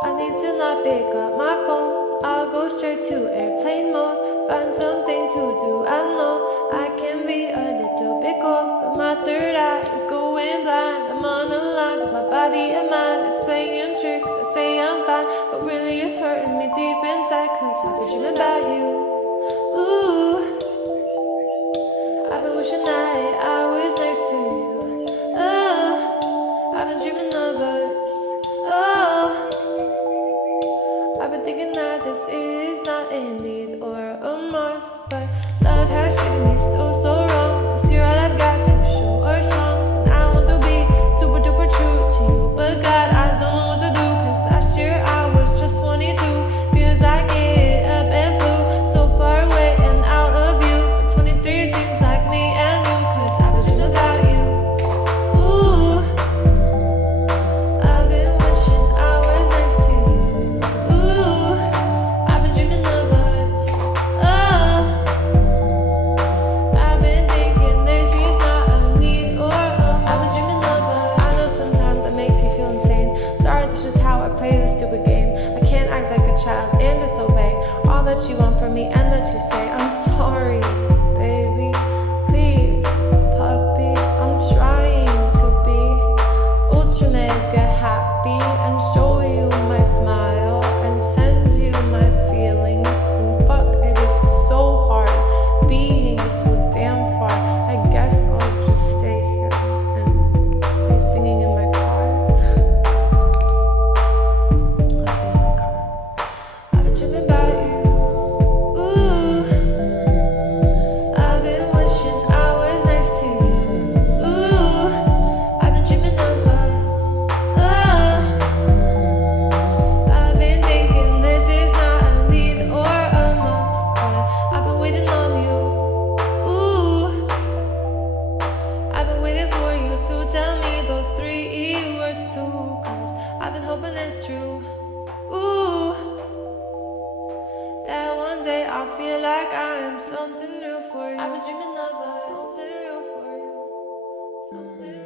I need to not pick up my phone. I'll go straight to airplane mode. Find something to do. I know I can be a little bit cold, but my third eye is going blind. I'm on a line with my body and mind. It's playing tricks. I say I'm fine, but really it's hurting me deep inside. Cause I've been dreaming about you. Ooh, I've been wishing that I was next to you. Oh, I've been dreaming of us. Oh, I've been thinking that this is not a need or a must, but love has treated me so wrong. This year all I've got to show are songs, and I want to be super duper true to you, but God, I don't know what to do. Cause last year I was just 22. Feels like it up and flew so far away and out of view, but 23 seems like me and you. Cause I've been dreaming about you. Ooh, I've been wishing I was next to you. Ooh, I've been dreaming of us. Oh, I've been thinking this is not a need or a want. I've been dreaming of us. I know sometimes I make you feel insane. Sorry, that's just how I play this stupid game. I can't act like a child and disobey all that you want from me and that you say. I'm sorry, baby. Please, puppy. I'm trying to be ultra mega happy and show you my smile and send you my feelings. And fuck, it is so hard being so damn far. I guess I'll just stay here and stay singing in my car. I'll sing in my car. I've been dreaming about you. Ooh, I've been wishing I was next to you. Ooh, I've been dreaming of us. Oh, I've been thinking this is not a need or a must, but I've been waiting on you. Ooh, I've been waiting for you to tell me those 3 words too. Cause I've been hoping it's true. Ooh, that one day I'll feel like I am something real for you. I've been dreaming of us. Something real for you. Something